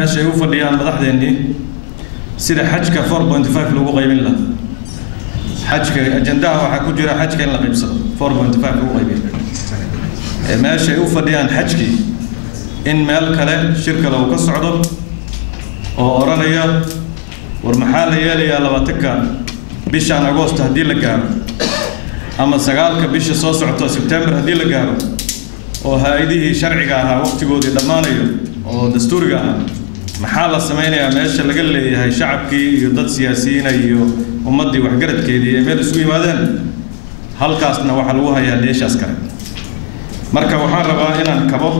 ماشي وفديان مدحديني سيده حجك 4.5 لوgu qaybin la حجك ajandaha waxa ku jira حجك in la qaybsado 4.5 loogu qaybin ماشي وفديان حجكي in meel kale shirka lagu ka socdo oo oranaya war maxaa la yeelayaa 20 bishan August hadii la gaaro ama 9ka bisha soo socota September hadii la gaaro oo hay'adihii sharciga ahaa waqtigoodii dhamaanayo oo dastuuriga ah maxaa la sameeyaa meesha laga leeyahay shacabkii iyo dad siyaasiyiin iyo ummadii waxgaradkeedii ee meel isku yimaadeen halkaasna waxa lagu hayaa leeshaas kale marka waxaan rabaa inaan kabo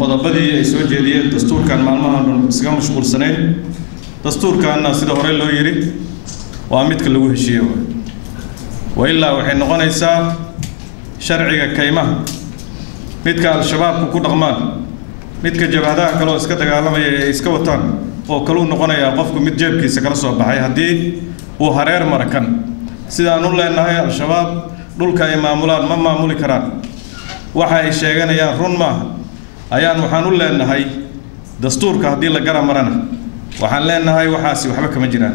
qodobadii ay soo jeediyeen dastuurkan maalmahan iska mashquulsanayn dastuurkaana sida hore loo yiri waa midka lagu heshiiyo وإلا وحين نقنيسا شرعي كيمة متك الشباب كل رغمان متك جبهة كلو إسكت عالم إسكوتان أو كلو نقنيا قفكم متجيب كي سكرسوا بحي هدي وهرير مركان سيدا نقول إن هاي الشباب دول كيما مولان ما معمول كران وحي الشيعان يا رون ما أيان وحنقول إن هاي دستور كهدي لجرا مرنا وحنقول إن هاي وحاسي وحبك مجران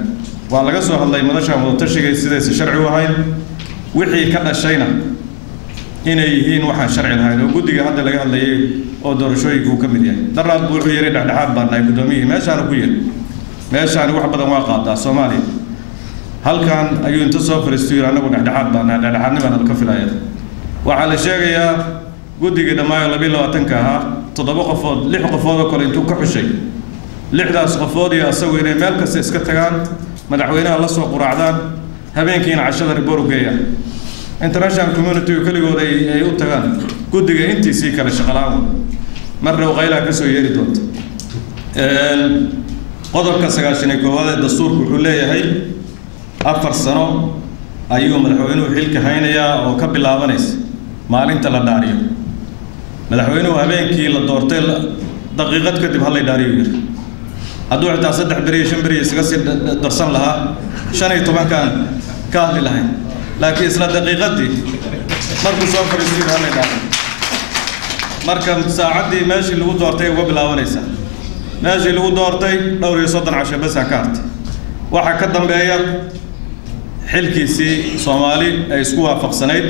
وعلى قصة الله يمدشها متشجع سيدا الشرعي وهاي وحي كذا شينا هنا يهين وحى شرعي هاي لو قدي هذا اللي قال لي أو دور شوي جو كمديا درب بوحي يريد على حد برنا يقدمي ما شانوا كوير ما شانوا واحد بدن واقع ده سومالي هل كان أيون تصوف الاستير أنا قلنا على حد برنا على حد نبنا الكفلاية وعلى شيء يا قدي كده ما يلا بيلا تنكها تطبق فوض لحق فوض كل انتو كحشي لحدا صفوضي أسوي لي مالك سكتكان مدحوينا الله سوق قرعدان habeenkiin cashada riboor geeya international community kaligood ay u tagaan gudiga intiisii kala shaqalaan marna qayla ka soo yeeri doonto qodobka 91 ee dastuurku wuxuu leeyahay 4 sano ayuu madaxweynuhu xilka haynayaa oo ka bilaabanaysa maalinta la dhaariyo madaxweynuhu habeenkii la doortay daqiiqad kadib hal la dhaariyo yiri hadduu xitaa 3 bari 5 bari isaga sii darsan lahaa 15 kan كاهل لهين لكن إسلا دقيقتي مركز سوفر يصير هلا مركز ساعدي ماشي اللي هو دورتي وبلا ونيسا ماشي اللي هو دورتي دوري صدر عشان بس كارت واحد قدم بيا حلكي سي صومالي يسكوها فقسنيد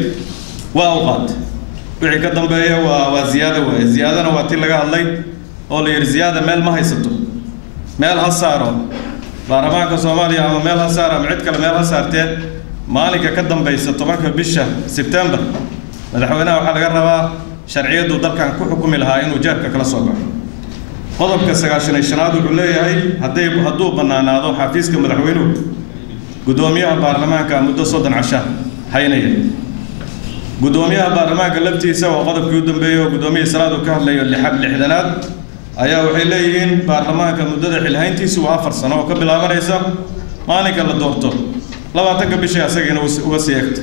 وأوقات وحي قدم بيا وزيادة نواتي لقى الله أولي زيادة مال ما هيسبتو مال هالسارو baarlamaanka Soomaaliya ama meel hasaar ama cid kale meel hasaarteen maalinka ka dambaysa 10ka bisha September madaxweynaha waxa laga rabaa sharciyadu dalkan ku xukumi lahaa inuu jeebka kala soo baxo qodobka 95aad wuxuu leeyahay hadduu banaanaado xafiiska madaxweynuhu gudoomiyaha baarlamaanka muddo 30 casha haynaya gudoomiyaha baarlamaanka laftiisa waa qodobkii u dambeeyay gudoomiyaha salaadu ka hadlayo lixdanaad ayaa waxay leeyihiin baarlamaanka muddada xilhayntiisu waa 4 sano oo ka bilaabanaysa maalinka la doorto 20 bisha asagina uga siyeegta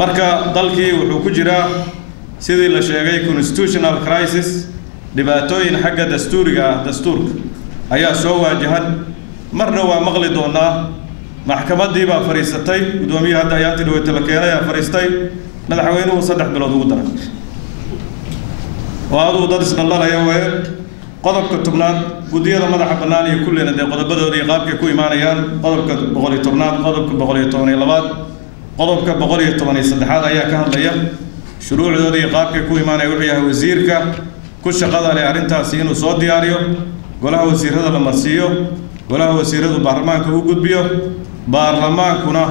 marka dalkii wuxuu ku jiraa sidii la sheegay constitutional crisis dhibaatooyin xagga dastuurka ayaa soo waajahan marna waa maqli doonaa maxkamadii baa fariisatay gudoomiyaha hadda ayaantii dhaweyta la keenay fariistay madaxweynuhu 3 bilood ugu daray waadu dad isdhalaalaya way qodobka tobnaad gudiyada madaxa bannaan iyo kullina de qodobadooda iyo qaabka ku imaanayaan qodobka 110aad qodobka 112aad qodobka 113aad ayaa ka hadlaya shuruucdooda iyo qaabka ku imaanaya wuxuu yahay wasiirka ku shaqada leh arintaas inuu soo diyaariyo golaha wasiirada la marsiiyo golaha wasiiradu baarlamaanka uu gudbiyo baarlamaankuna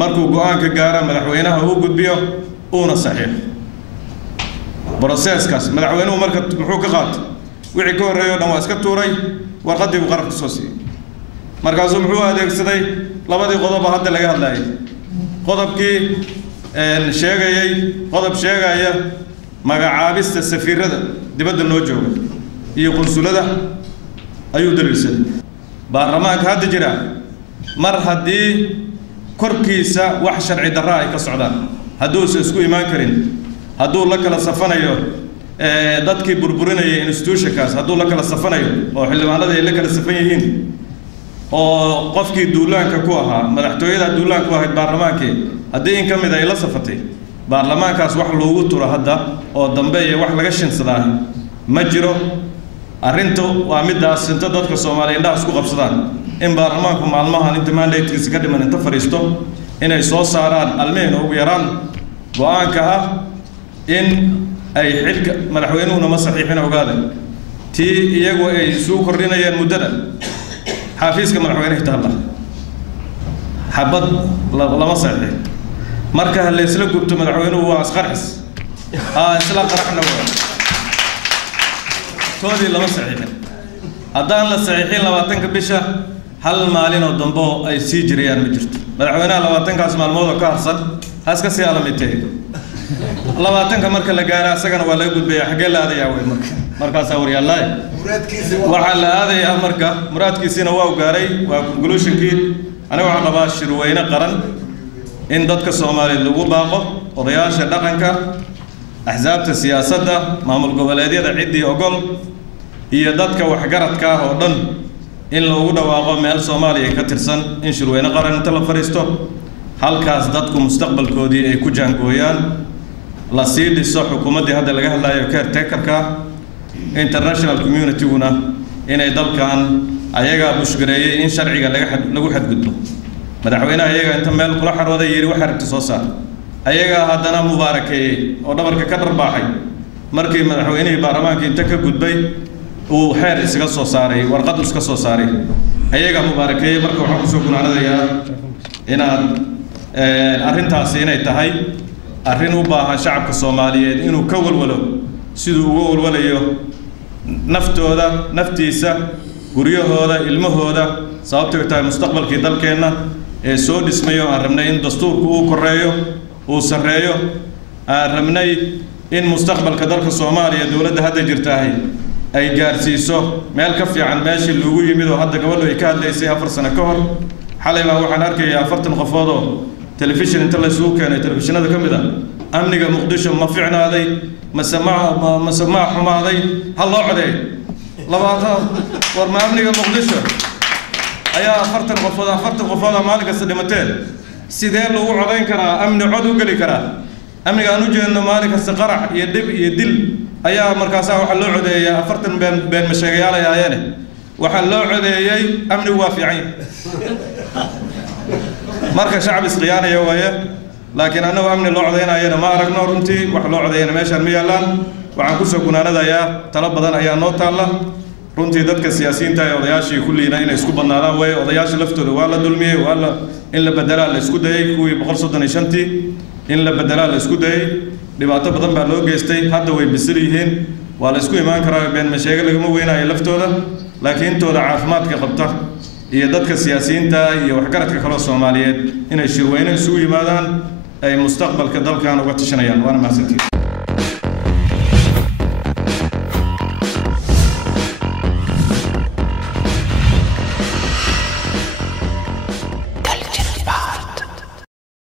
markuu go'aanka gaaro madaxweynaha uu gudbiyo uuna saxiix process-kaas madaxweynuhu marka muxuu ka qaatay wixii ka horeeyo dhan waa iska tuuray warqadii uu qarabka soo siiyay markaasuu muxuu adeegsaday labadii qodob hadda laga hadlayay qodobkii qodob sheegaya magacaabista safiirada dibadda noo jooga iyo qunsulada ayuu daliilsaday baarlamaanka hadda jira mar haddii korkiisa wax sharci darro ay ka socdaan hadduusan isku imaan karin hadduu la kala safanayo dadkii burburinaya institutionkaas hadduu la kala safanayo oo xildhibaanada ay la kala safan yihiin oo qofkii duulaanka ku ahaa madaxtooyada duulaanka ku ahayd baarlamaankii haddii in ka mid ay la safatay baarlamaankaas wax loogu turo hadda oo dambe iyo wax laga shinsadaa ma jiro arrintu waa midaas inta dadka Soomaaliyeed indhaha isku qabsadaan in baarlamaanku maalmahan inta mandate-kiisa ka dhiman inta fariisto inay soo saaraan almeen ugu yaraan go'aanka ah in ay xilka madaxweynuhu ma saxiixin ogaada tii iyagu ay soo kordhinayaan muddada xafiiska madaxweynaha taalla xabad lama saxiixin marka la isla gubto madaxweynuhu waa asqarxis isla qaraxna toodii lama saxiixin haddaan la saxiixin 20 bisha hal maalin oo dambo ay sii jirayaan ma jirto madaxweynaha 20kaas maalmood oo ka harsan haska si alamitay 20ka marka la gaaro asagana waa laga gudbaya xagee la aadayaa way markaas wariyaalay waxa la aadayaa marka muraadkiisina waa u gaaray waa conclusion-kii aniga waxaan qabaa shirweyne qaran in dadka Soomaaliyeed lagu baaqo odayaasha dhaqanka axsaabta siyaasadda maamul goboleedyada cidii ogol iyo dadka waxgaradka ah oo dhan in lagu dhawaaqo meel Soomaaliya ka tirsan in shirweyne qaran inta la fariisto halkaas dadku mustaqbalkoodii ay ku jaangooyaan la sii dhiso xukuumadii hadda laga hadlayo caretaker-ka international community-guna inay dalkan ayaga bushgareeyay in sharciga lagu xadgudbo madaxweynaha ayaga inta meel kula xarooday yiri waxa rabta soo saar ayaga haddana mubaarakeeyay oo dhabarka ka dharbaaxay markii madaxweynihii baarlamaanka inta ka gudbay uu xeer isaga soo saaray warqad iska soo saaray ayaga mubaarakeeyay marka waxaan ku soo gunaanadayaa inaad arrintaasi inay tahay arrin u baahan shacabka Soomaaliyeed inuu ka walwalo sidoo ugu walwalayo naftooda naftiisa guryahooda ilmahooda sababtoo ay tahay mustaqbalkii dalkeena ee soo dhismayo aan rabnay in dastuurku uu koreeyo uu sareeyo aan rabnay in mustaqbalka dalka Soomaaliya dawladda hadda jirtahay ay gaarsiiso meel ka fiican meeshii lagu yimid oo hadda gabadhu ay ka hadlaysay 4 sano ka hor xalay baa waxaan arkayaa 40 qofood oo telefishin inta la soo keenay telefishinada kamid ah amniga Muqdisho ma fiicnaaday ma samaa xumaaday hal loo coday labaatan war ma amniga Muqdisho ayaa 40 qofood maalin kasta dhimateen sidee lagu codayn karaa amni cod u gali karaa amniga aanu jeedno maalin kasta qarax iyo dib iyo dil ayaa markaas waxa loo codeeyay 40 been ma sheegayaan waxa loo codeeyay amni waa fiican marka shacab isqiyaanaya waaya laakiin anagu amni loo codeynayna ma aragno runtii wax loo codeeyna meeshan ma yaalaan waxaan ku soo gunaanadayaa talo badan ayaa noo taala runtii dadka siyaasiyiinta ee odayaashii kulliina inay isku badnaadaan way odayaashii laftooda waa la dulmiyay waa la in la bedelaa la isku dayay kuwii 135 in la bedelaa la isku dayay dhibaato badan baa loo geystay hadda way bisil yihiin waa la isku imaan karaa been ma sheegay lagama weynaayo laftooda laakiin tooda caafimaadka qabta iyo dadka siyaasiyiinta iyo waxgaradka kale Soomaaliyeed inay shirweyne isugu yimaadaan ay mustaqbalka dalkan uga tashanayaan waana mahadsantihiin